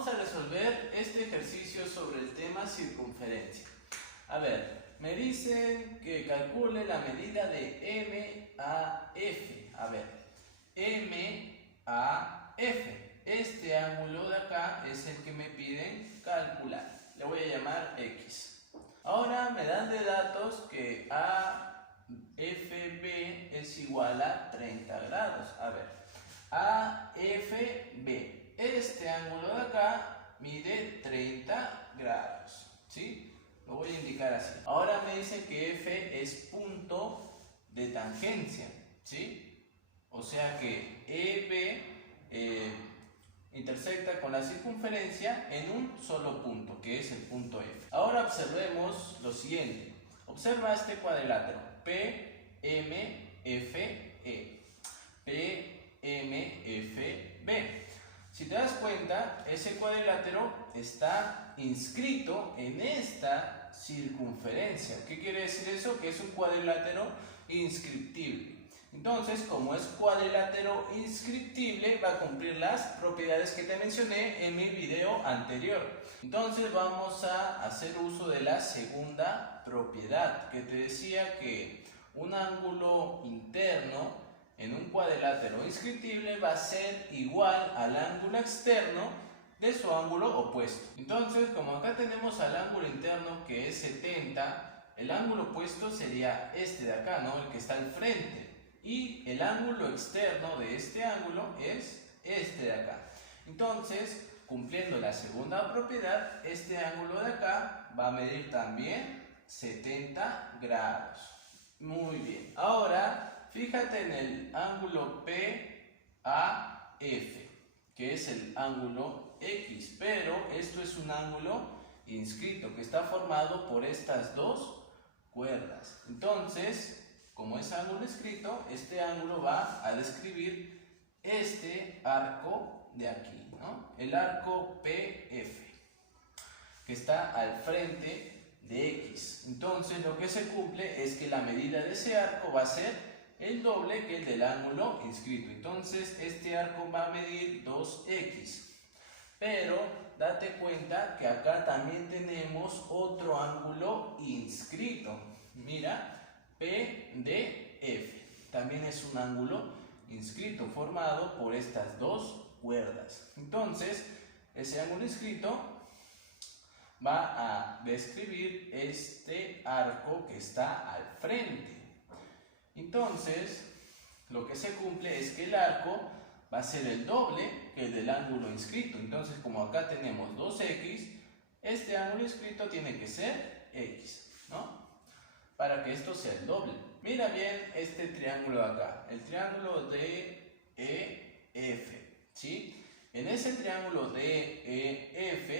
vamos a resolver este ejercicio sobre el tema circunferencia. A ver, me dicen que calcule la medida de M a F. A ver, M a F. Este ángulo de acá es el que me piden calcular. Le voy a llamar X. Ahora me dan de datos que AFB es igual a 30 grados. A ver, AFB. Este ángulo de acá mide 30 grados. ¿Sí? Lo voy a indicar así. Ahora me dicen que F es punto de tangencia. ¿Sí? O sea que EB intersecta con la circunferencia en un solo punto, que es el punto F. Ahora observemos lo siguiente. Observa este cuadrilátero. PMFE. PMFB. Si te das cuenta, ese cuadrilátero está inscrito en esta circunferencia. ¿Qué quiere decir eso? Que es un cuadrilátero inscriptible. Entonces, como es cuadrilátero inscriptible, va a cumplir las propiedades que te mencioné en mi video anterior. Entonces, vamos a hacer uso de la segunda propiedad, que te decía que un ángulo interno en un cuadrilátero inscriptible va a ser igual al ángulo externo de su ángulo opuesto. Entonces, como acá tenemos al ángulo interno que es 70, el ángulo opuesto sería este de acá, ¿no? El que está al frente. Y el ángulo externo de este ángulo es este de acá. Entonces, cumpliendo la segunda propiedad, este ángulo de acá va a medir también 70 grados. Muy bien. Ahora, fíjate en el ángulo PAF, que es el ángulo X, pero esto es un ángulo inscrito que está formado por estas dos cuerdas. Entonces, como es ángulo inscrito, este ángulo va a describir este arco de aquí, ¿no? El arco PF, que está al frente de X. Entonces, lo que se cumple es que la medida de ese arco va a ser el doble que el del ángulo inscrito. Entonces, este arco va a medir 2X. Pero, date cuenta que acá también tenemos otro ángulo inscrito. Mira, PDF. También es un ángulo inscrito formado por estas dos cuerdas. Entonces, ese ángulo inscrito va a describir este arco que está al frente. Entonces, lo que se cumple es que el arco va a ser el doble que el del ángulo inscrito. Entonces, como acá tenemos 2X, este ángulo inscrito tiene que ser X, ¿no? Para que esto sea el doble. Mira bien este triángulo de acá, el triángulo DEF, ¿sí? En ese triángulo DEF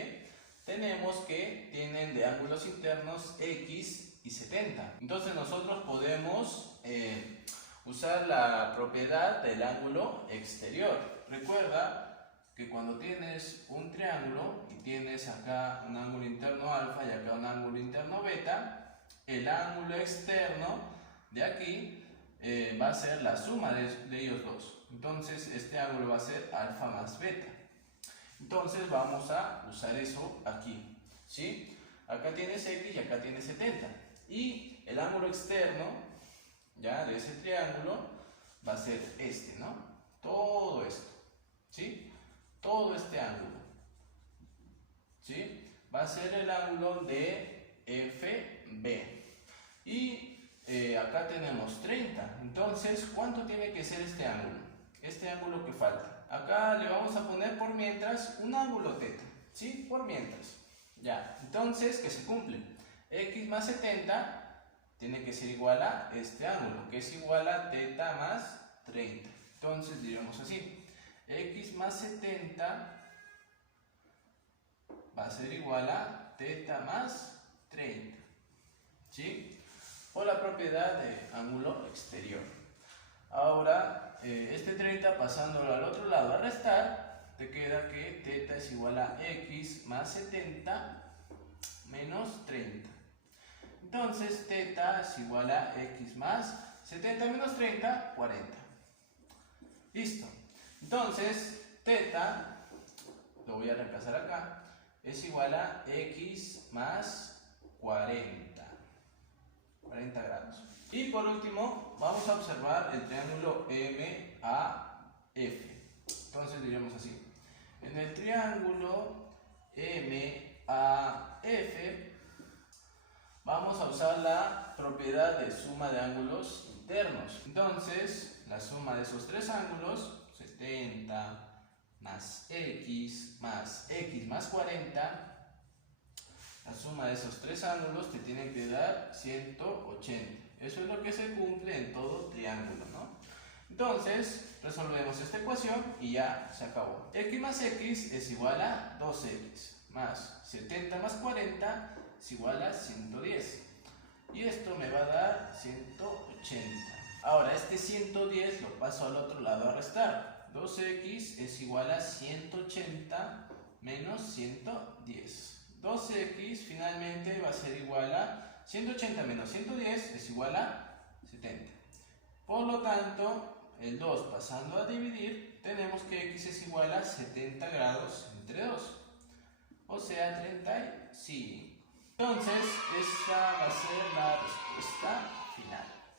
tenemos que tienen de ángulos internos X y 70. Entonces nosotros podemos usar la propiedad del ángulo exterior. Recuerda que cuando tienes un triángulo y tienes acá un ángulo interno alfa y acá un ángulo interno beta, el ángulo externo de aquí va a ser la suma de ellos dos. Entonces este ángulo va a ser alfa más beta. Entonces vamos a usar eso aquí, ¿sí? Acá tienes X y acá tienes 70. Y el ángulo externo, ya, de ese triángulo va a ser este, ¿no? Todo esto, ¿sí? Todo este ángulo, ¿sí? Va a ser el ángulo de FB. Y acá tenemos 30. Entonces, ¿cuánto tiene que ser este ángulo? Este ángulo que falta. Acá le vamos a poner por mientras un ángulo teta, ¿sí? Por mientras. Ya, entonces, que se cumple. X más 70 tiene que ser igual a este ángulo, que es igual a teta más 30. Entonces, diremos así. X más 70 va a ser igual a teta más 30, ¿sí? O la propiedad de ángulo exterior. Ahora, este 30 pasándolo al otro lado a restar, te queda que teta es igual a X más 70 menos 30. Entonces, teta es igual a X más 70 menos 30, 40. Listo. Entonces, teta lo voy a reemplazar acá, es igual a x más 40 grados. Y por último, vamos a observar el triángulo MAF. Entonces diremos así: en el triángulo MAF vamos a usar la propiedad de suma de ángulos internos. Entonces, la suma de esos tres ángulos, 70 más x más 40, la suma de esos tres ángulos te tiene que dar 180. Eso es lo que se cumple en todo triángulo, ¿no? Entonces, resolvemos esta ecuación y ya se acabó. X más x es igual a 2x, más 70 más 40 es igual a 110. Y esto me va a dar 180. Ahora, este 110 lo paso al otro lado a restar. 2x es igual a 180 menos 110. 2x finalmente va a ser igual a 180 menos 110 es igual a 70. Por lo tanto, el 2 pasando a dividir, tenemos que x es igual a 70 grados entre 2. O sea, 35. Entonces, esta va a ser la respuesta final.